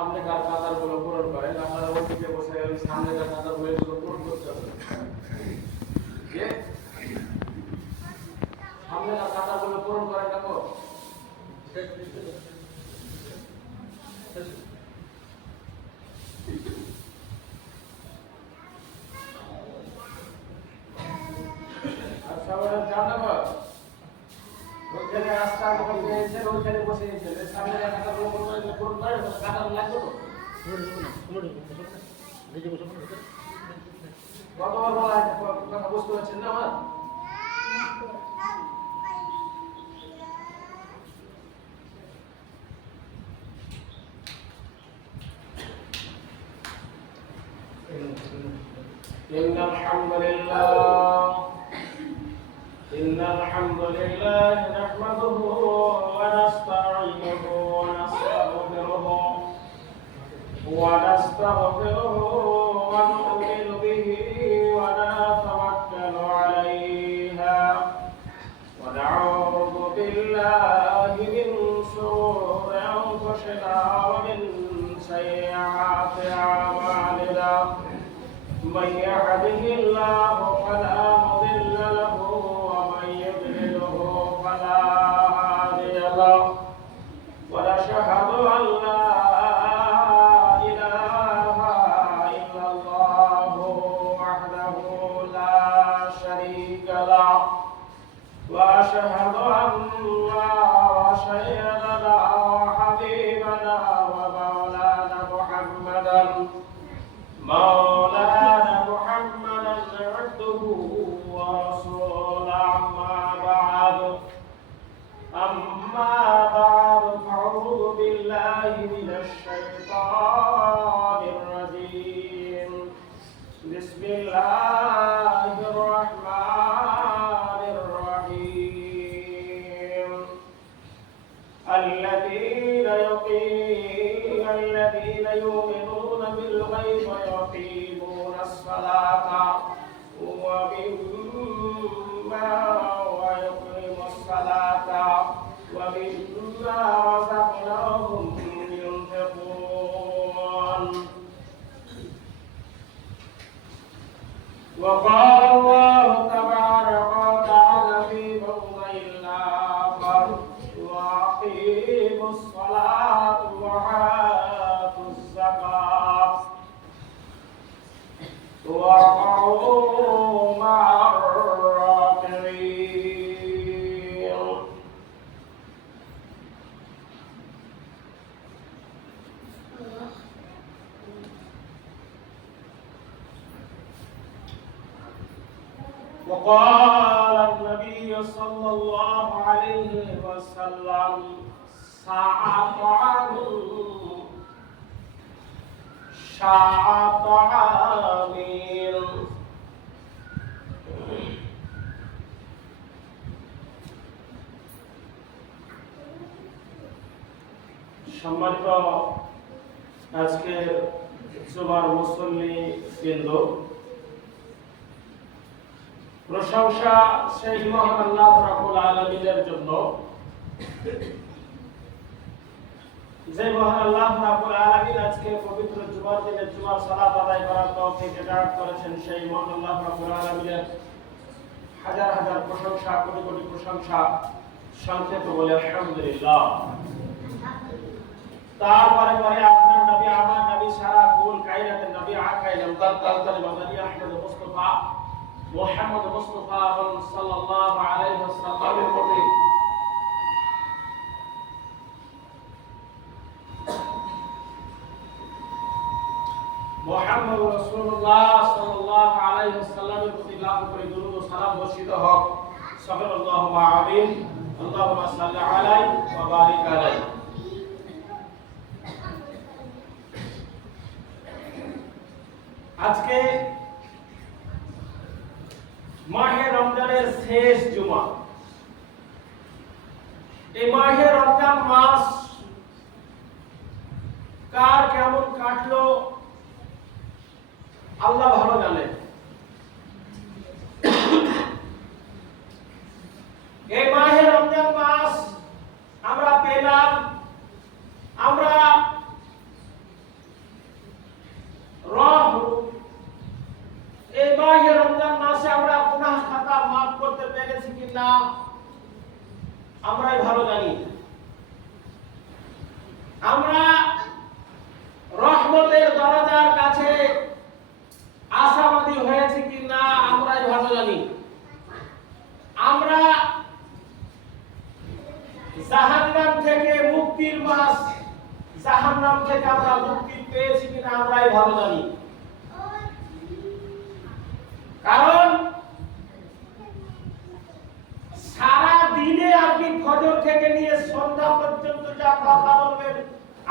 সামনেকার কাতারগুলো পূরণ করেন। আপনারা ওইদিকে বসে গেলে সামনেকার কাতারগুলো এগুলো পূরণ করতে হবে। যে সামনেকার কাতারগুলো পূরণ করেন দেখো। আর সবাই জানাবো ওইখানে রাস্তা বসে গেছেন, ওইখানে বসে গেছেন, সামনেকার কাতারগুলো পূরণ করেন। কাতার লাগবে তো কতবার বলা কথা বুঝতে পারছেন না আমার? إن الحمد لله نحمده ونستعينه ونستغفره ونؤمن به ونتوكل عليها ونعوذ بالله من شرور أنفسنا ومن سيئات أعمالنا من يهده الله فلا مضل له ومن يضلله فلا هادي له ونشهد أن لا إله إلا الله وحده لا شريك له وأشهد أن سيدنا وحبيبنا ومولانا محمدا عبده ورسوله. أما بعد فأعوذ بالله من الشيطان الرجيم. بسم الله الرحمن الرحيم. الذين يؤمنون بالغيب ويقيمون الصلاة ومما رزقناهم ينفقون. وقال الله تبارك وتعالى في موضع آخر وأقيموا الصلاة وآتوا الزكاة واركعوا مع الراكعين. وقال النبي صلى الله عليه وسلم ساعة طعام সম্মানিত আজকের জুমার মুসল্লি বৃন্দ, প্রশংসা সেই মহান আল্লাহ রাব্বুল আলামিনের জন্য যে মহান আল্লাহ রাব্বুল আলামিন আজকে পবিত্র জুমার দিনে জুমার সালাত আদায় করার তৌফিক দান করেছেন। সেই মহান আল্লাহ রাব্বুল আলামিনের হাজার হাজার প্রশংসা, কোটি কোটি প্রশংসা। সংক্ষেপে বলে আলহামদুলিল্লাহ। তারপরে পরে আপনার নবী, আমার নবী, সারা কুল কায়নাতের নবী, আকায়ে নামদার তালতালি মাদানী আহমদ মুস্তাফা মুহাম্মদ মুস্তাফা সাল্লাল্লাহু আলাইহি ওয়াসাল্লামের প্রতি মুহাম্মদ রাসূলুল্লাহ সাল্লাল্লাহু আলাইহি ওয়াসাল্লামের প্রতি লাখ করে দরুদ ও সালাম বর্ষিত হোক। সাল্লাল্লাহু আলাইহি আল্লাহুম্মা সাল্লি আলাইহি ওয়া বারিক আলাইহি। আজকে মাহে রমজানের শেষ জুমা। এই মাহে রমজান মাস কার কেমন কাটলো আল্লাহ ভালো জানেন। এই মাহে রমজান মাস আমরা পেলাম, আমরা কিনা আমরাই ভালো জানি। আমরা রহমতের দরজার কাছে আশাবাদী হয়েছে কিনা আমরাই ভালো জানি। আমরা জাহান্নাম থেকে মুক্তির মাস, জাহান্নাম থেকে আমরা মুক্তি পেয়েছি কিনা আমরাই ভালো জানি। কারণ সারা দিনে আপনি ফজর থেকে নিয়ে সন্ধ্যা পর্যন্ত যা কথা বলবেন,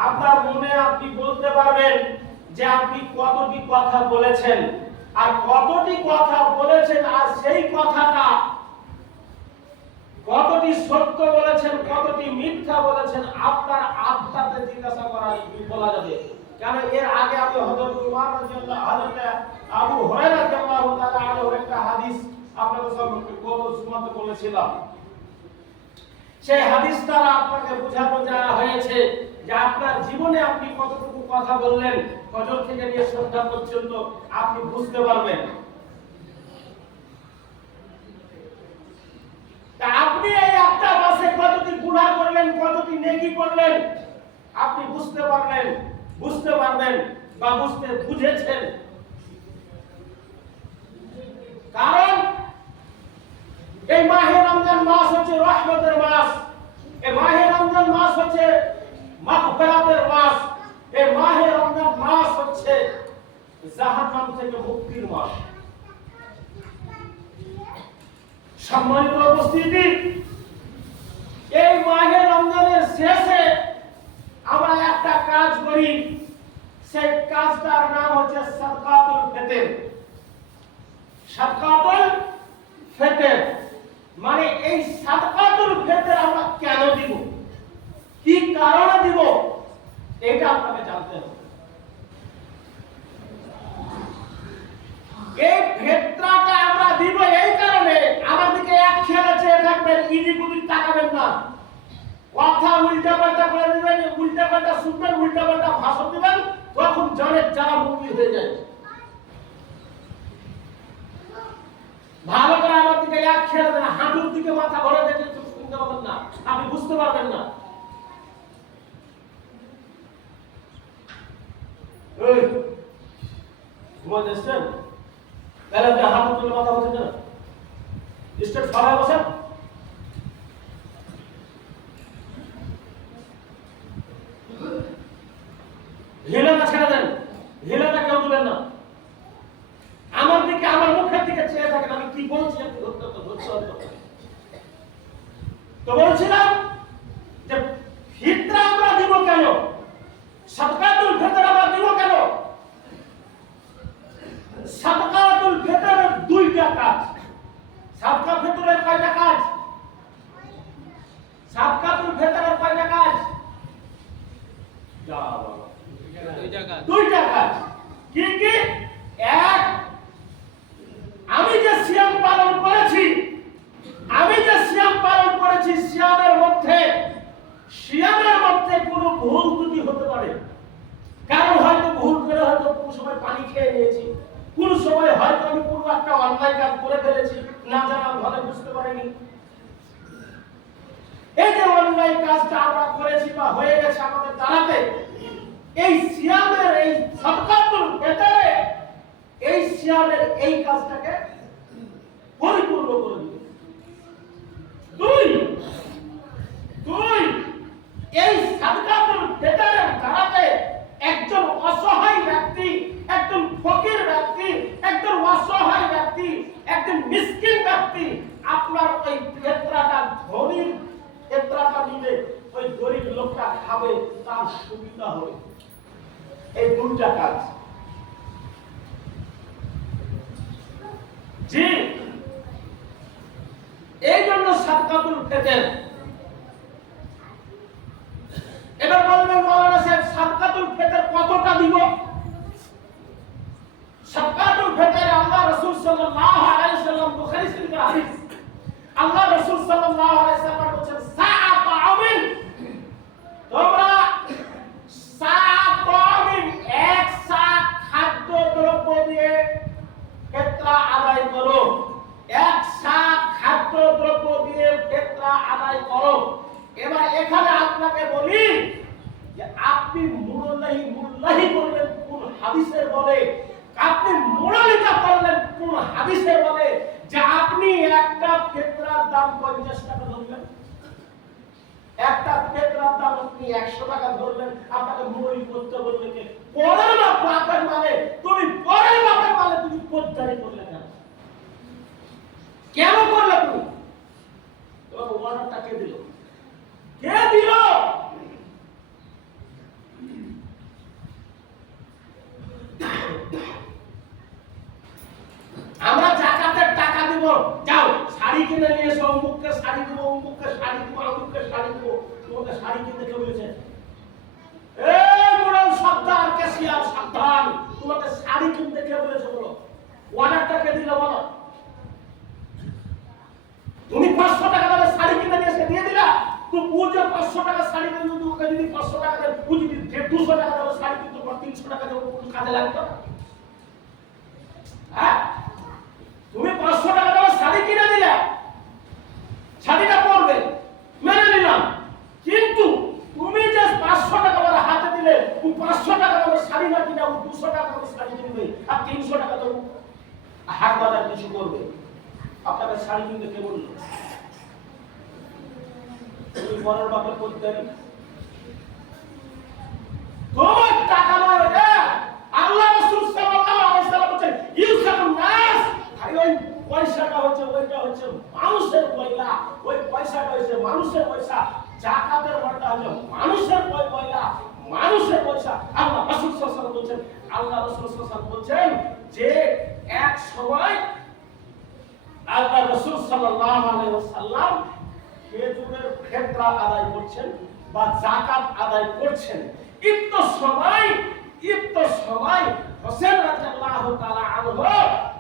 আপনার মনে আপনি বলতে পারবেন যে আপনি কতটি কথা বলেছেন, আর কতটি কথা বলেছেন, আর সেই কথাটা কতটি সত্য বলেছেন, কতটি মিথ্যা বলেছেন, আপনার আত্মাতে জিজ্ঞাসা করা বলা যাবে। কেন এর আগে আমি হযরত উমর রাদিয়াল্লাহু হযরত আবু হুরায়রা রাদিয়াল্লাহু তাআলা আনহু একটা হাদিস আপনাদের সামনে বলেছিলাম। সেই হাদিস দ্বারা আপনাকে বোঝানো যাওয়া হয়েছে যে আপনার জীবনে আপনি কতটুকু কথা বললেন, ফজর থেকে নিয়ে সন্ধ্যা পর্যন্ত আপনি বুঝতে পারবেন। তা আপনি এই একটা মাসে কতটি গুনাহ করলেন, কতটি নেকি করলেন, আপনি বুঝতে পারবেন বা বুঝেছেন। কারণ এই মাহে রমজান মাস হচ্ছে রহমতের মাস, এই মাহে রমজান মাস হচ্ছে মাগফিরাতের মাস, এই মাহে রমজান মাস হচ্ছে জাহান্নাম থেকে মুক্তির মাস। সম্মানিত উপস্থিতি, এই মাহে রমজানের শেষে আমরা একটা কাজ করি, সেই কাজটার নাম হচ্ছে সাদকাতুল ফিতর। সাদকাতুল ফিতর মানে এই সাদকাতুল ফিতর আমরা কেন দিব, কি কারণে দিব, এটা আপনাকে জানতে হবে। এই ফিতরাটা আমরা দিব এই কারণে, আমার দিকে এক খেয়ালে চেয়ে থাকবেন, ইদিকুদি তাকাবেন না, কথা উল্টা পাল্টা করে দিবেন, উল্টা পাল্টা শুনবেন, উল্টা পাল্টা ভাষণ দিবেন, তখন জানের যারা মুক্তি হয়ে যায়। ভালো করে আমার দিকে এক খেয়ালে দেন, হাঁটুর দিকে মাথা ভরে দেখলে তো শুনতে পাবেন না, আপনি বুঝতে পারবেন না। এই ঘুমা দেখছেন, তাহলে আপনি হাঁটু তুলে মাথা বসেন না, স্টেট সরাই বসেন। হিলাটা ছেড়ে দেন, হিলাটা কেউ দিবেন না। আমার দিকে, আমার মুখের দিকে চেয়ে থাকেন, আমি কি বলছি আপনি ধরতে তো বলছিলাম যে ফিতরা আমরা দিব কেন, সাদকাতুল ফিতর আমরা দিব কেন। সাদকাতুল ফিতরের দুইটা কাজ। সাদকা ফিতরের কয়টা কাজ? সাদকাতুল ফিতরের কয়টা কাজ? দুইটা কাজ। কি কি? এক, আমি যে সিয়াম পালন করেছি, সিয়ামের মধ্যে কোনো ভুল ত্রুটি হতে পারে। কারণ হয়তো ভুল করে হয়তো কোনো সময় পানি খেয়ে নিয়েছি, কোন সময় হয়তো আমি কোনো একটা অন্যায় কাজ করে ফেলেছি, না জানার ভালো বুঝতে পারিনি। এই যে অন্যায় কাজটা আমরা করেছি বা হয়ে গেছে আমাদের দ্বারাতে, এই সিয়ামের এই সাদকাতুল ফিতরে এই সিয়ামের এই কাজটাকে পরিপূর্ণ করে দিবে। দুই, এই সাদকাতুল ফিতরের দ্বারাতে একজন অসহায় ব্যক্তি, একজন ফকির ব্যক্তি, একজন অসহায় ব্যক্তি, একজন মিসকিন ব্যক্তি আপনার ওই ফিতরাটা, ধনীর ফিতরাটা নিবে, ওই গরিব লোকটা খাবে, তার সুবিধা হবে। এই দুইটা কাজ। জি, এই জন্য সাদকাতুল ফিতর। এবার বলবেন মাওলানা সাহেব সাদকাতুল ফিতর কতটা দিব? সাদকাতুল ফিতরে আল্লাহ রাসূল সাল্লাল্লাহু আলাইহি ওয়াসাল্লাম, বুখারী শরীফের হাদিস, আল্লাহ রাসূল সাল্লাল্লাহু আলাইহি ওয়াসাল্লাম বলেছেন সাআত আমিন, তোমরা সাআত আমিন, এক সা খাদ্য দ্রব্য দিয়ে ফিতরা আদায় করো। এক সা খাদ্য দ্রব্য আপনাকে বলি যে আপনি মুল্লাহি করলেন কোন হাদিসের বলে, আপনি মোরালিকা করলেন কোন হাদিসের বলে যে আপনি একটা ফিতরার দাম 50 টাকা ধরলেন, একটা ফিতরার দাম আপনি 100 টাকা ধরলেন, আপনাকে মোরালি করতে বললে কে? পরের বাপের মানে তুমি পরের বাপের মানে তুমি কোথায় করলে কেন? কেন করলে তুমি? তোমার অর্ডারটা কে দিল? কে দিল? আমরা জাকাতের টাকা দিব, যাও শাড়ি কিনে নিয়ে এসো, অমুককে শাড়ি দিব, অমুককে শাড়ি দিব, অমুককে শাড়ি দিব। তোমাকে শাড়ি কিনতে কে বলেছে? এই মোড়ল সাবধান, ক্যাশিয়ার সাবধান, তোমাকে শাড়ি কিনতে কে বলেছে বলো? অর্ডারটা কে দিল বলো? তুমি 500 টাকা দামে শাড়ি কিনে নিয়ে এসে দিয়ে দিলা, তো ও যে 500 টাকা শাড়ি কিনে যদি ওকে যদি 500 টাকা দেয়, ও যদি 200 টাকা দামে শাড়ি কিনতে 300 টাকা দেয়, ওর কাজে লাগতো না? হ্যাঁ, তুমি 500 টাকা দামে শাড়ি কিনে দিলা, শাড়িটা পরবে মেনে নিলাম, কিন্তু তুমি যে 500 টাকা ওর হাতে দিলে, ও 500 টাকা দামের শাড়ি না কিনে ও 200 টাকা দামের শাড়ি কিনবে, আর 300 টাকা তো হাট বাজার কিছু করবে। আপনাকে শাড়ি কিনতে কে বলল? তুমি পরের বাপের পদ্মারি, তোমার টাকা নয় এটা। আল্লাহ রাসূল সাল্লাল্লাহু আলাইহি ওয়াসাল্লাম বলেন ইউসাকুন নাস, ওই পয়সাটা হচ্ছে, ওইটা হচ্ছে মানুষের পয়সা, ওই পয়সাটা হচ্ছে মানুষের পয়সা, যাকাতের মালটা হচ্ছে মানুষের পয়সা, মানুষের পয়সা। আল্লাহ রাসূল সাল্লাল্লাহু আলাইহি ওয়াসাল্লাম বলেন, আল্লাহ রাসূল সাল্লাল্লাহু আলাইহি ওয়াসাল্লাম বলেন যে এক সময় আল্লাহ রাসূল সাল্লাল্লাহু আলাইহি ওয়াসাল্লাম খেজুরের ফিতরা আদায় করছেন বা যাকাত আদায় করছেন। ইফতার সময় হোসেন রাদিয়াল্লাহু তাআলা আনহু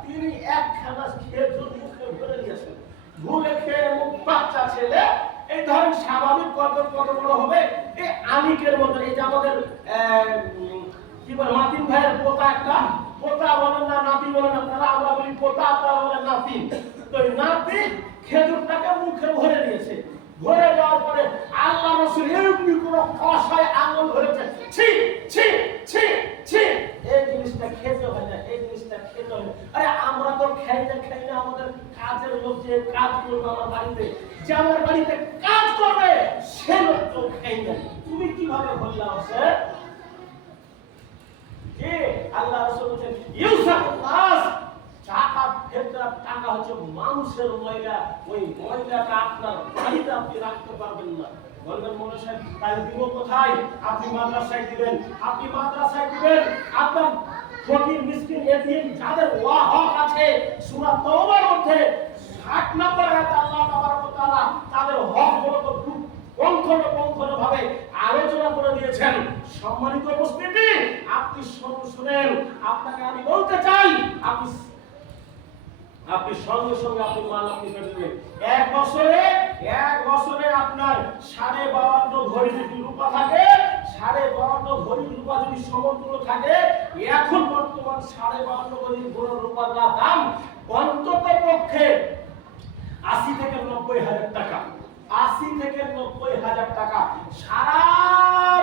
তিনি একখানা খেজুর মুখে ভরে নিয়েছেন। ভুলে খেয়ে মুখ বাচ্চা ছেলে, এই ধরেন স্বাভাবিক কত বড় হবে, এই আনিকের মতো, এই যে আমাদের কি বলে মাতিন ভাইয়ের পোতা, একটা পোতা বলেন না নাতি বলেন আপনারা, আমরা বলি পোতা, আপনারা বলেন নাতি। তো নাতি খেজুরটাকে মুখে ভরে নিয়েছে। ভরে যাওয়ার পরে আল্লাহ রাসূল এমনি কোনো কষায় আঙুল ধরেছে, ছি ছি ছি ছি, এই জিনিসটা খেতে হয় না, এই জিনিসটা খেতে হয় না। আরে আমরা তো খাই না, আমাদের কাজের লোক যে কাজ করবে আমার বাড়িতে, যে আমার বাড়িতে কাজ করবে সে লোক তো খাই না, তুমি কিভাবে বললা আছে? যে আল্লাহ রাসূল বলেন ইউসাকুন নাস, যাকাত ফিতরার টাকা হচ্ছে মানুষের ময়লা, ওই ময়লাটা আপনার বাড়িতে আপনি রাখতে পারবেন না। বলবেন মনে সাহেব তাহলে দিব কোথায়? আপনি মাদ্রাসায় দিবেন, আপনি মাদ্রাসায় দিবেন, আপনার ফকির মিসকিন এতিম যাদের হক আছে, সূরা তাওবার মধ্যে 60 নম্বর আয়াতে আল্লাহ তাবারক ওয়া তাআলা তাদের হক গুলো খুব পঙ্খে ভাবে আলোচনা করে দিয়েছেন। সম্মানিত উপস্থিতি, আপনি শুনেন, আপনাকে আমি বলতে চাই, আপনি সঙ্গে সঙ্গে আপনি মাল আপনি পেয়ে দেবেন। এক বছরে আপনার 52.5 ভরি যদি রূপা থাকে, 52.5 ভরি রূপা যদি সমতুল্য থাকে, এখন বর্তমান 52.5 ভরি রূপার দাম অন্তত পক্ষে 80 থেকে 90 হাজার টাকা। 80 থেকে 90 হাজার টাকা। সারা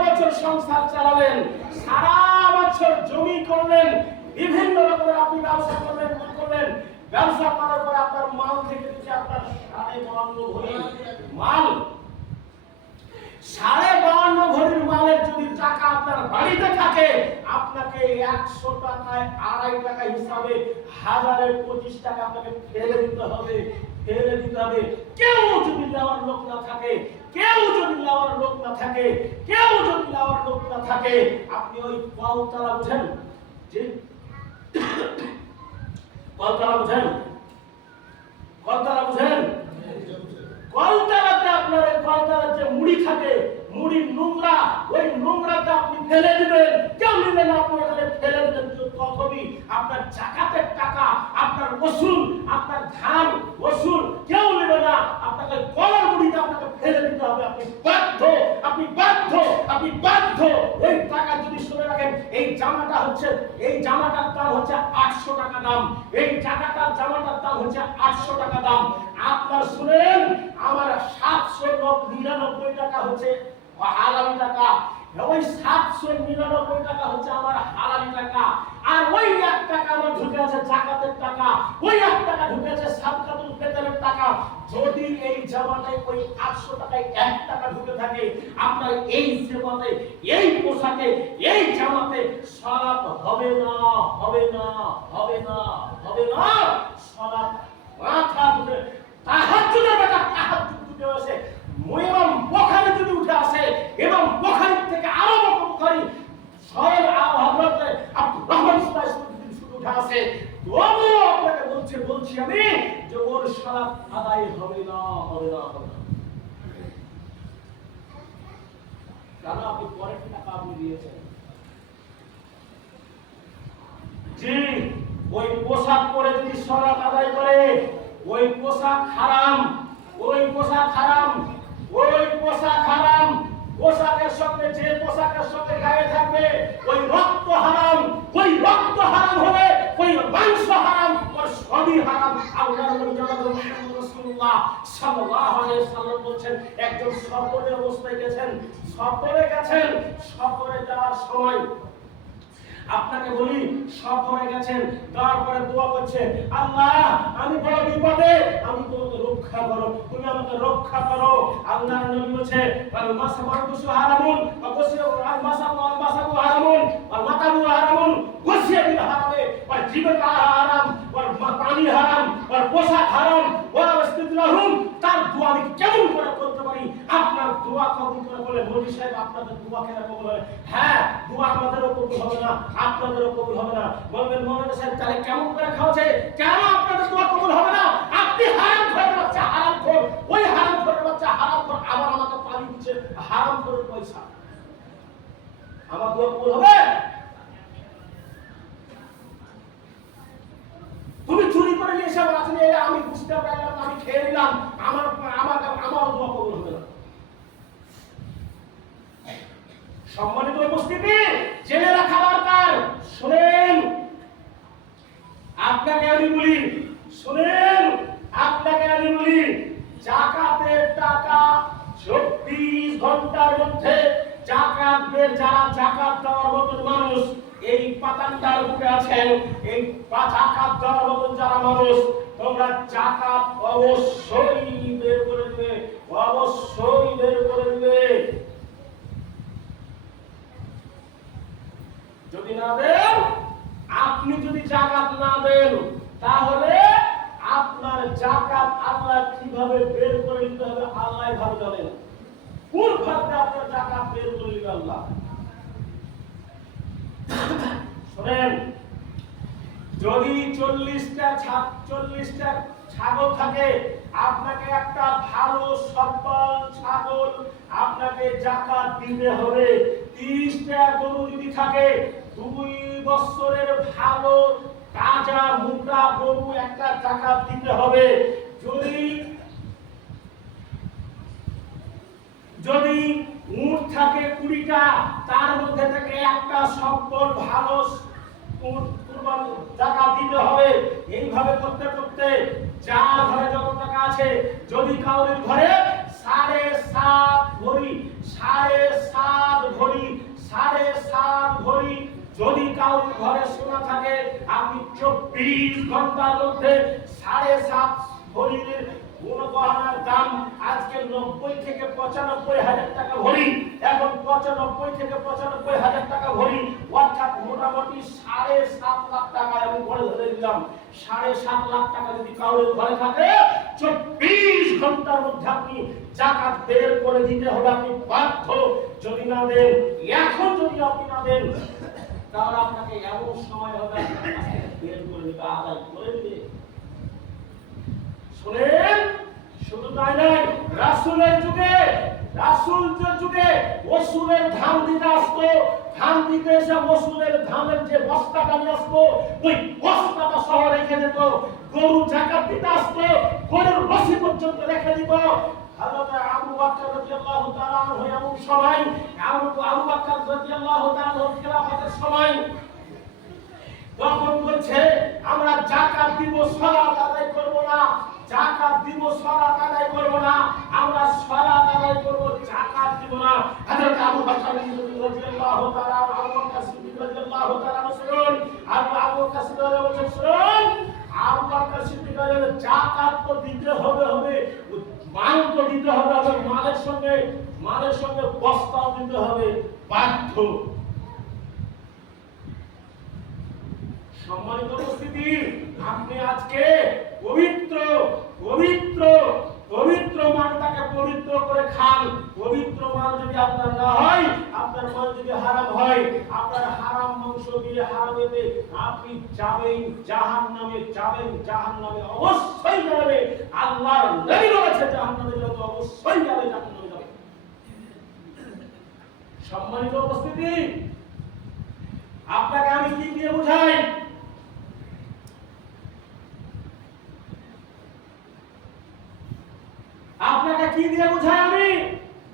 বছর সংসার চালালেন, সারা বছর জমি করলেন, বিভিন্ন রকমের আপনি ব্যবসা করলেন, ব্যবসা করার পর আপনার মাল থেকে দিচ্ছে আপনার 52.5 ভরি মাল। 52.5 ভরির মালের যদি টাকা আপনার বাড়িতে থাকে, আপনাকে 100 টাকায় 2.5 টাকা হিসাবে 1025 টাকা আপনাকে ফেলে দিতে হবে। কেউ যদি নেওয়ার লোক না থাকে, আপনি ওই কলতলা বুঝেন, যে কলতলাতে আপনার কলতলার যে মুড়ি থাকে, মুড়ির নোংরা, ওই নোংরাটা আপনি ফেলে দিবেন। কেউ নিবে না, আপনি ওখানে ফেলে দিবেন। তথাপি আপনার যাকাতের টাকা, আপনার ওসুল, আপনার ধান ওসুল কেউ নেবে না। আপনাকে কলার মুড়িটা আপনাকে ফেলে দিতে হবে। আপনি বাধ্য। ওই টাকা যদি শুনে রাখেন, এই জামাটার দাম হচ্ছে 800 টাকা দাম, এই জামাটার দাম হচ্ছে 800 টাকা দাম। আপনার শুনেন, আমার 799 টাকা হচ্ছে জামাতে ওই 800 টাকায় 1 টাকা ঢুকে থাকে, আপনার এই জামাতে, এই পোশাকে, এই জামাতে সালাত হবে না, হবে না, হবে না, হবে না। সালাত মাথা উঠে তাহাজ্জুদের বেলা তাহাজ্জুদ উঠে আসে, ইমাম বুখারী যদি উঠে আসে, ইমাম বুখারী থেকে আরো বড় বুখারী সহিহ হযরত আব্দুর রহমান সুলাইমান শুধু উঠে আসে, তবুও আপনাকে বলছি আমি যে ওর সালাত আদায় হবে না, হবে না, হবে না। কেন? আপনি পরে কি টাকা আপনি দিয়েছেন? জি, ওই পোশাক পরে যদি সালাত আদায় করে, ওই পোশাক হারাম, ওই পোশাক হারাম, ওই পোশাক হারাম। পোশাকের সঙ্গে যে পোশাকের সঙ্গে গায়ে থাকবে ওই রক্ত হারাম, ওই রক্ত হারাম হবে, ওই মাংস হারাম, ওর সবই হারাম। আল্লাহর নবী জনাব মুহাম্মদ রাসূলুল্লাহ সাল্লাল্লাহু আলাইহি ওয়াসাল্লাম বলেন, একজন সফরে অবস্থায় গেছেন, সফরে যাওয়ার সময় আপনাকে বলি, সফরে গেছেন, তারপরে দোয়া করছে, আল্লাহ আমি বড় বিপদে, আমি তোমাকে রক্ষা করো, তুমি আমাকে রক্ষা করো। আল্লাহর নবী বলেছে, আল মাসাবু হারামুন, আল মাসাবু হারামুন, আল মাতাবু হারামুন, গোসিয়া বিল হারামে, আর জীবকা হারাম, আর পানি হারাম, আর পোশাক হারাম, ওয়া ইস্তিদলাহুম। তার দোয়া আমি কেমন করে করতে পারি? আপনার দোয়া কবুল করে বলে, মৌলভী সাহেব আপনাদের দোয়া কেন কবুল হয়? হ্যাঁ, দোয়া আমাদেরও কবুল হবে না, আপনাদেরও কবুল হবে না। বলবেন মৌলভী সাহেব তাহলে কেমন করে খাওয়াছে? কেন আপনাদের দোয়া কবুল হবে না? আপনি হারাম খোরের বাচ্চা, হারাম খোর, ওই হারাম খোরের বাচ্চা হারাম খোর আবার আমাকে পানি দিচ্ছে হারাম খোরের পয়সা, আমার দোয়া কবুল হবে? তুমি চুরি করে নিয়ে এসে আসলে আমি বুঝতে পারলাম, আমি খেয়ে নিলাম, আমার দোয়া কবুল হবে না। সম্মানিত উপস্থিতি, জেনে রাখা দরকার। শুনেন, আপনাকে আমি বলি, শুনেন, আপনাকে আমি বলি, জাকাতের টাকা 24 ঘন্টার মধ্যে জাকাত বের, যারা জাকাত দেওয়ার মতন মানুষ এই পাতানটার উপরে আছেন, এই জাকাত দেওয়ার মতন যারা মানুষ, তোমরা জাকাত অবশ্যই বের করে দিবে, অবশ্যই বের করে দিবে। যদি না দেন, আপনি যদি জাকাত না দেন, তাহলে আপনার জাকাত আল্লাহ কিভাবে বের করে দিতে হবে আল্লাহ ভালো জানেন। কোন ভাবে আপনার জাকাত বের করে দিবে আল্লাহ? শুনেন, যদি 40টা ছাগল থাকে, আপনাকে একটা ভালো সবল ছাগল আপনাকে জাকাত দিতে হবে। 30টা গরু যদি থাকে, 2 বছরের ভালো তাজা মোটা গরু একটা জাকাত দিতে হবে। যদি উট থাকে 20টা, তার মধ্যে থেকে একটা সবল ভালো জাকাত দিতে হবে। এইভাবে করতে করতে যার ঘরে যত টাকা আছে, যদি কাউরির ঘরে 7.5 ভরি, 7.5 ভরি যদি কাউরির ঘরে সোনা থাকে, আপনি 24 ঘন্টার মধ্যে 7.5 ভরির গহনার দাম আজকে 90 থেকে 95 হাজার টাকা ভরি, এখন 95 থেকে 95 হাজার টাকা ভরি, অর্থাৎ মোটামুটি 7.5 লাখ টাকা আমি ঘরে ধরে দিলাম। 7.5 লাখ টাকা যদি কারোর ঘরে থাকে, 24 ঘন্টার মধ্যে আপনি জাকাত বের করে দিতে হবে, আপনি বাধ্য। যদি না দেন, এখন যদি আপনি না দেন, তাহলে আপনাকে এমন সময় হবে আপনার কাছ থেকে বের করে দিবে, আদায় করে দিবে। শুনেন, শুধু তাই নয়, রাসূলের যুগে ওসুলের ধান দিতে আসতো, ধান দিতে এসে ওসুলের ধানের যে বস্তাটা নিয়ে আসতো, ওই বস্তাটা সহ রেখে যেত। গরু জাকাত দিতে আসতো, গরুর রশি পর্যন্ত রেখে দিত। হযরত আবু বকর রাদিয়াল্লাহু তাআলা আনহু এমন সময়, আবু বকর রাদিয়াল্লাহু তাআলা খেলাফতের সময় তখন বলছে, আমরা জাকাত দিব, সালাত আদায় করব না, জাকাত দিব, সালাত আদায় করব না, আমরা সালাত আদায় করব, জাকাত দিব না। হযরত আবু বকর রাদিয়াল্লাহু তাআলা, আবু বকর সিদ্দিক রাদিয়াল্লাহু তাআলা শুনুন, আবু বকর সিদ্দিক শুনুন, আবু বকর সিদ্দিক জাকাত তো দিতে হবে, মাংস মালের সঙ্গে বস্তাও দিতে হবে বাধ্য। সম্মানিত উপস্থিতি, আপনি আজকে পবিত্র পবিত্র পবিত্র মালটাকে পবিত্র করে খান। পবিত্র মাল যদি আপনার না হয়, আপনার মাল যদি হারাম হয়, আপনার হারাম মাংস দিয়ে হারামেতে আপনি যাবেন জাহান্নামে, যাবেন জাহান্নামে, অবশ্যই যাবে। আল্লাহর নবী বলেছে জাহান্নামে যাবে, অবশ্যই যাবে, জাহান্নামে যাবে। সম্মানিত উপস্থিতি, আপনাকে আমি কি দিয়ে বুঝাই? আপনাকে কি দিয়ে বুঝাই?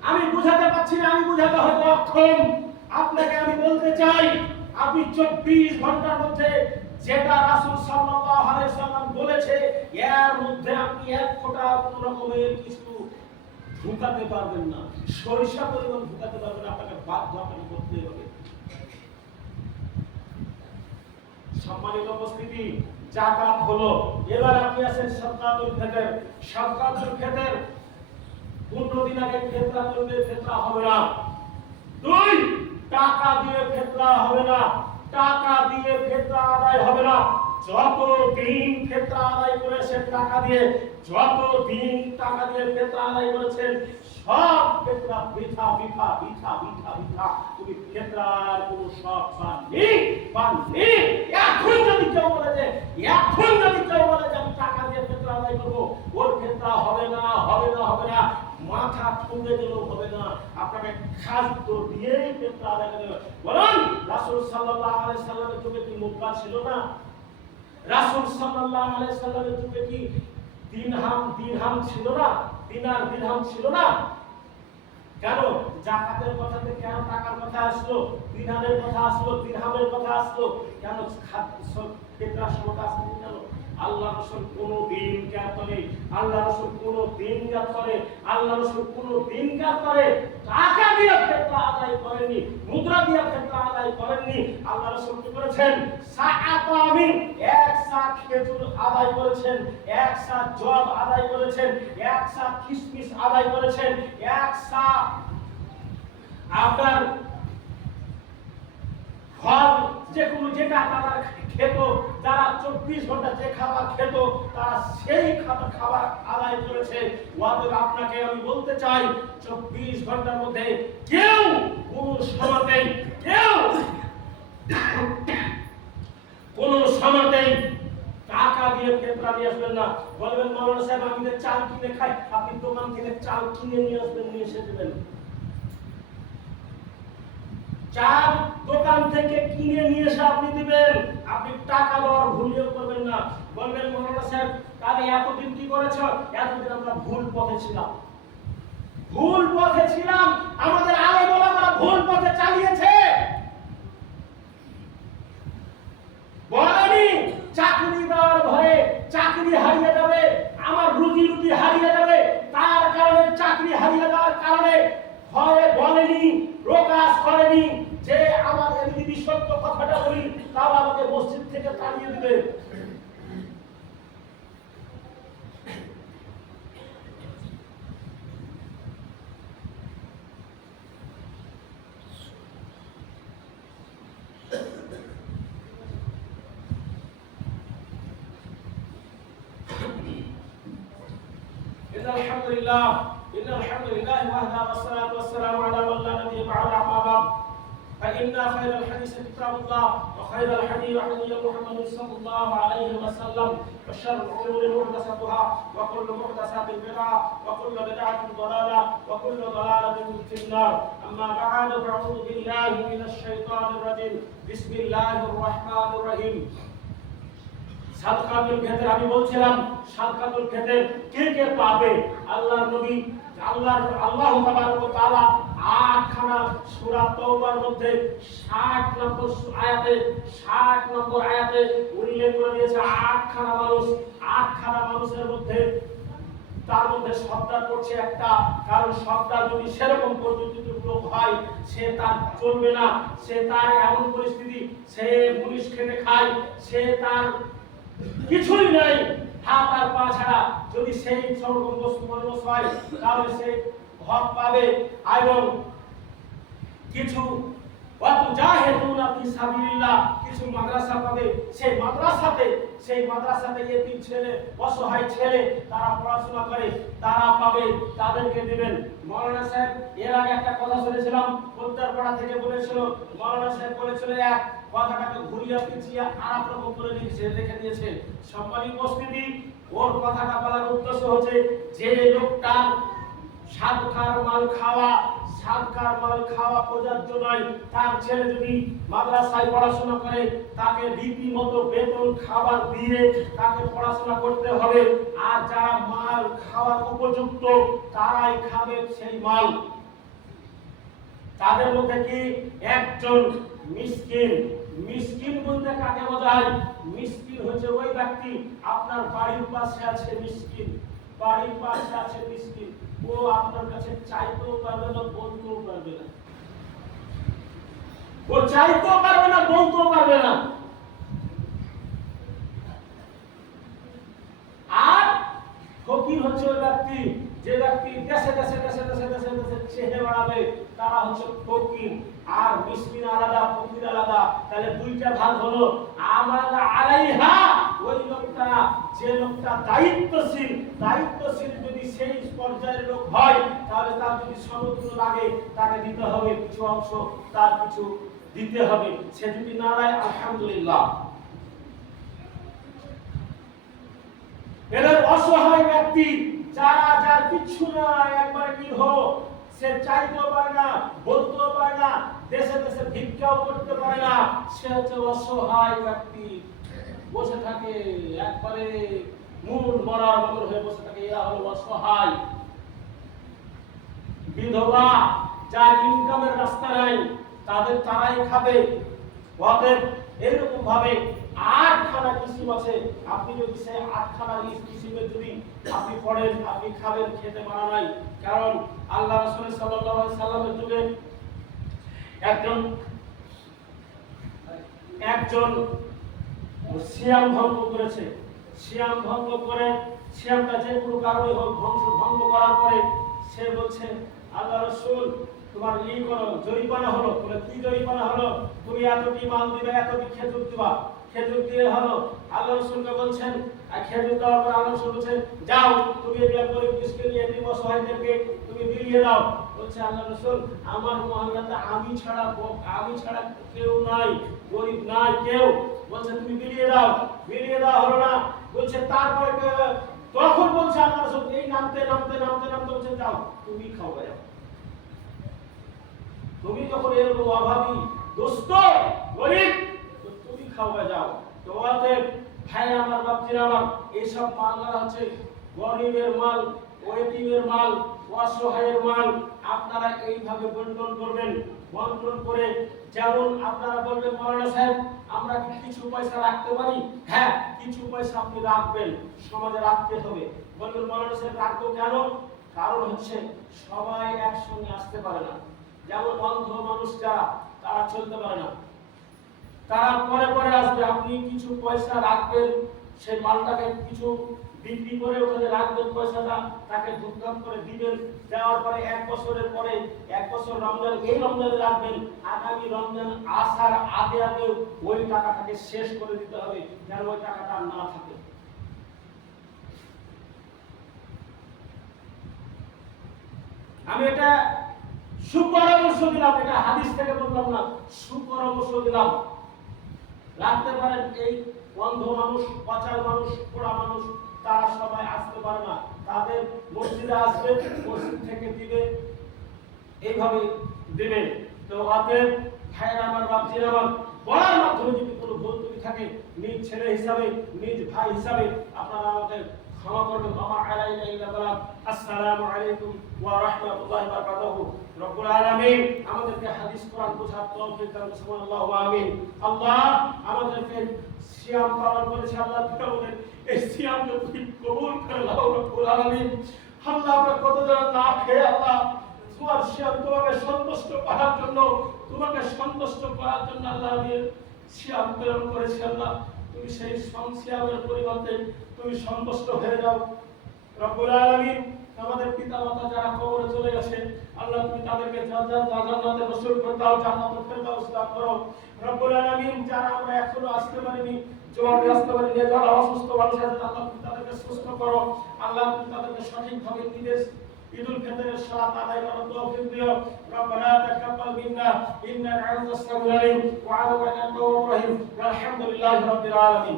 আমি বুঝাতে পারছি না, আমি বুঝাতে হয়তো অক্ষম। আপনাকে আমি বলতে চাই, আপনি 24 ঘন্টার মধ্যে যেটা রাসূল সাল্লাল্লাহু আলাইহি ওয়াসাল্লাম বলেছে, এর মধ্যে আপনি এক ফোঁটা কোন রকমের কিছু ঢুকাতে পারবেন না, সরিষা পরিমাণ ঢুকাতে পারবেন না। আপনাকে বাধ্য আপনাকে করতে হবে। সম্মানিত উপস্থিতি, যাকাত হলো। এবার আপনি আছেন সাদকাতুল ফিতর। সাদকাতুল ফিতর 15 দিন আগে ফিতরা করবে, ফিতরা হবে না। 2, টাকা দিয়ে ফিতরা হবে না, টাকা দিয়ে ফিতরা আদায় হবে না। যত দিন ফিতরা আদায় করেছেন টাকা দিয়ে, যত দিন টাকা দিয়ে ফিতরা আদায় করেছেন, সব ফিতরা বৃথা বৃথা বৃথা বৃথা বৃথা। তুমি ফিতরার কোনো সব পাননি। এখন যদি কেউ বলে যে আমি টাকা দিয়ে ফিতরা আদায় করব, ওর ফিতরা হবে না, হবে না, হবে না। মাথা ঠুকে গেলেও হবে না, আপনাকে খাদ্য দিয়েই ফিতরা আদায় করতে হবে। বলুন, রাসূল সাল্লাল্লাহু আলাইহি সাল্লামের যুগে কি মুদ্রা ছিল না? রাসূল সাল্লাল্লাহু আলাইহি সাল্লামের যুগে কি দিরহাম ছিল না? দিনার দিরহাম ছিল না? কেন যাকাতের কথাতে কেন টাকার কথা আসলো, দিনারের কথা আসলো, দিরহামের কথা আসলো? কেন ফিতরার সময় আসলো? কেন? আল্লাহ রাসূল কোনো দিন জ্ঞাত করে, আল্লাহ রাসূল কোনো দিন জ্ঞাত করে, আল্লাহ রাসূল কোনো দিন জ্ঞাত করে টাকা দিয়ে ফিতরা আদায় করেননি, মুদ্রা দিয়ে ফিতরা আদায় করেননি। আল্লাহ রাসূল কি করেছেন? সাআতামি, এক সা খেজুর আদায় করেছেন, এক সা জব আদায় করেছেন, এক সা কিশমিশ আদায় করেছেন, এক সা আপনার ফল যেগুলো যেটা তারা খেত, যারা 24 ঘন্টা যে খাবার খেত, তারা সেই খাবার আদায় করেছে। ওয়াদে আপনাকে আমি বলতে চাই, 24 ঘন্টার মধ্যে কেউ কোন সমাতেই টাকা দিয়ে ফিতরা নিয়ে আসবেন না। বলবেন মাওলানা সাহেব আমি তো চাল কিনে খাই, আপনি দোকান থেকে চাল কিনে নিয়ে আসবেন, নিয়ে এসে দেবেন। চাল দোকান থেকে কিনে নিয়ে এসে আপনি দিবেন, আপনি টাকা দেওয়ার ভুলিও করবেন না। বলবেন মাওলানা সাহেব তাহলে এতদিন কি করেছ? এতদিন আমরা ভুল পথে ছিলাম, আমাদের আলেম ওলামারা ভুল পথে চালিয়েছে। বলেনি চাকরি দেওয়ার ভয়ে চাকরি হারিয়ে যাবে, আমার রুজি রুটি হারিয়ে যাবে, তার কারণে চাকরি হারিয়ে যাওয়ার কারণে ভয়ে বলেনি, প্রকাশ করেনি যে আমার যদি সত্য কথাটা বলি তাহলে আমাকে মসজিদ থেকে তাড়িয়ে দিবে। إن الحمد لله وحده والصلاة والسلام على من لا نبي بعده أما بعد فإن خير الحديث كتاب الله وخير الهدي هدي محمد صلى الله عليه وسلم وشر الأمور محدثاتها وكل محدثات بدعة وكل بدعة ضلالة وكل ضلالة في النار. أما بعد فأعوذ بالله من الشيطان الرجيم. بسم الله الرحمن الرحيم. সাদকাতুল ফিতর আমি বলছিলাম, সাদকাতুল ফিতর কে কে পাবে? আল্লাহর নবী আল্লাহ তাবারক ওয়া তাআলা 8 খানা সূরা তাওবার মধ্যে 60 নম্বর আয়াতে উল্লেখ করে দিয়েছে 8 খানা মানুষের মধ্যে তার মধ্যে সর্দার করছে একটা, কারণ সর্দার যদি সেরকম পরিচিত লোক হয় সে তার চলবে না, সে তার এমন পরিস্থিতি সে পুলিশ খেতে খায়, সে তার কিছুই নাই, হাত আর পা ছাড়া। যদি সেই সরকম বস্তু মানুষ হয় তাহলে সে হক পাবে এবং কিছু কিছু মাদ্রাসা পাবে, সেই মাদ্রাসাতে এতিম ছেলে, অসহায় ছেলে তারা পড়াশোনা করে, তারা পাবে, তাদেরকে দিবেন। মাওলানা সাহেব এর আগে একটা কথা শুনেছিলাম, উত্তরপাড়া থেকে বলেছিল, মাওলানা সাহেব বলেছিল এক কথাটাকে ঘুরিয়ে পিছিয়ে আরেক রকম করে রেখে দিয়েছে। সম্মানিত উপস্থিতি, ওর কথাটা বলার উদ্দেশ্য হচ্ছে যে লোকটা সাদকার মাল খাওয়া প্রযোজ্য নয়, তার ছেলে যদি মাদ্রাসায় পড়াশোনা করে তাকে রীতিমতো বেতন খাবার দিয়ে তাকে পড়াশোনা করতে হবে। আর যারা মাল খাওয়ার উপযুক্ত তারাই খাবে সেই মাল। তাদের মধ্যে কি একজন মিসকিন বলতে কাকে বোঝায়? মিসকিন হচ্ছে ওই ব্যক্তি, আপনার বাড়ির পাশে আছে মিসকিন, ও আপনার কাছে চাইতেও পারবে না, বলতেও পারবে না, ও চাইতেও পারবে না, বলতেও পারবে না। আর ফকির হচ্ছে ওই ব্যক্তি, যে ব্যক্তি দেশে চেহে বেড়াবে, তারা হচ্ছে ফকির। আর মিসকিন আলাদা, ফকির আলাদা, তাহলে দুইটা ভাগ হলো। আমালা আলাইহা, ওই লোকটা, যে লোকটা দায়িত্বশীল যদি সেই পর্যায়ের লোক হয়, তাহলে তার যদি সমতুল্য লাগে তাকে দিতে হবে কিছু অংশ, তার কিছু দিতে হবে। সে যদি না দেয় আলহামদুলিল্লাহ। এদের অসহায় ব্যক্তি, যার কিছু না, একবার কি হোক, সে চাইতেও পারে না, বলতেও পারে না, দেশে ভিক্ষাও করতে পারে না, সে হচ্ছে অসহায় ব্যক্তি। বসে থাকে একবারে মূল মরার মতো হয়ে বসে থাকে, এরা হলো অসহায়। বিধবা, যার ইনকামের রাস্তা নাই, তারাই খাবে। অতএব এরকম ভাবে 8খানা কিসিম আছে। আপনি যদি সেই 8খানা কিসিমের যদি আপনি পড়েন, আপনি খাবেন, খেতে মানা নাই। কারণ আল্লাহ রাসূল সাল্লাল্লাহু আলাইহি সাল্লামের যুগে একজন সিয়াম ভঙ্গ করেছে। সিয়ামটা যে কোনো কারণে হোক ভঙ্গ করার পরে সে বলছে, আল্লাহ রাসূল তোমার জরিমানা হলো। বলে কি জরিমানা হলো? তুমি এতটি মাল দিবে, এতটি খেজুর দিবা। খেজুর দিয়ে হলো। আল্লাহ রাসূলকে বলছেন, আর খেজুর দেওয়ার পর আল্লাহ রাসূল বলছেন, যাও তুমি এগুলা গরিব মিসকিন এতিম অসহায়দেরকে তুমি বিলিয়ে দাও। বলছে আল্লাহ রাসূল, আমার মহল্লাতে আমি ছাড়া কেউ নাই, গরিব নাই কেউ। বলছে তুমি বিলিয়ে দাও হলো না। বলছে তারপরে তখন বলছে আল্লাহ রাসূল, এই নামতে বলছে, যাও তুমি খাও। তুমি যখন এরকম অভাবী, দুস্থ, গরিব, তুমি খাওয়া যাও। তোমাতে ভাই আমার, বাপজিরা আমার, এইসব মালগুলো হচ্ছে গরিবের মাল, এতিমের মাল, অসহায়ের মাল। আপনারা এইভাবে বন্টন করবেন। বন্টন করে যেমন আপনারা বলবেন, মাওলানা সাহেব আমরা কি কিছু পয়সা রাখতে পারি? হ্যাঁ, কিছু পয়সা আপনি রাখবেন, সমাজে রাখতে হবে। বলবেন মাওলানা সাহেব রাখবো কেন? কারণ হচ্ছে সবাই একসঙ্গে আসতে পারে না। যেমন অন্ধ মানুষ যারা, তারা চলতে পারে না, তারা পরে আসবে। আপনি কিছু পয়সা রাখবেন, সেই মালটাকে কিছু বিক্রি করে ওখানে রাখবেন, পয়সাটা তাকে ধূপধাপ করে দিবেন। দেওয়ার পরে 1 বছরের পরে, 1 বছর রমজান, এই রমজানে রাখবেন, আগামী রমজান আসার আগে ওই টাকাটাকে শেষ করে দিতে হবে, যেন ওই টাকাটা না থাকে। আমি এটা সুপরামর্শ দিলাম, এটা হাদিস থেকে বললাম না, সুপরামর্শ দিলাম। রাখতে পারেন। এই অন্ধ মানুষ, অচল মানুষ, পোড়া মানুষ, তারা সবাই আসতে পারে না, তাদের মসজিদে আসবে, মসজিদ থেকে দিবে, এইভাবে দিবে। তো অতএব ভাইয়ের আমার, বাপজির আমার, বলার মাধ্যমে যদি কোনো ভুল ত্রুটি থাকে, নিজ ছেলে হিসাবে, নিজ ভাই হিসাবে আপনারা আমাকে ক্ষমা করবেন। আসসালামু আলাইকুম ওয়া রাহমাতুল্লাহি ওয়া বারাকাতুহু। রব্বুল আলামিন আমাদেরকে হাদিস কোরআন বোঝার তৌফিক দান করুন। সুবহানাল্লাহ ওয়া আমিন। আল্লাহ আমাদেরকে সিয়াম পালন করেছে, আল্লাহ আমাদের এই সিয়ামকে কবুল করে নাও রব্বুল আলামিন। আল্লাহ আমরা কত জন না খেয়ে, আল্লাহ তোমার সিয়াম তোমাকে সন্তুষ্ট করার জন্য, আল্লাহ আমি সিয়াম প্রেরণ করেছি। আল্লাহ তুমি সেই সিয়ামের পরিবর্তে তুমি সন্তুষ্ট হয়ে যাও। রব্বুল আলামিন আমাদের পিতামাতা যারা কবরে চলে গেছে আল্লাহ তুমি তাদেরকে জান্নাতে নসিব করে দাও, জান্নাতে ফেরদাউস দান করো। রব্বুল আলামিন যারা আমরা এখনো আসতে পারিনি, জবাবে আসতে পারিনি, যারা অসুস্থ মানুষ আছে আল্লাহ তুমি তাদেরকে সুস্থ করো। আল্লাহ তুমি তাদেরকে সঠিকভাবে ঈদুল ফিতরের সালাত আদায় করার তৌফিক দিও। রব্বানা তাকাব্বাল মিন্না ইন্নাকা আনতাস সামিউল আলিম ওয়া আফু আন্না ওয়া আনতা রাহিম। আলহামদুলিল্লাহি রাব্বিল আলামিন।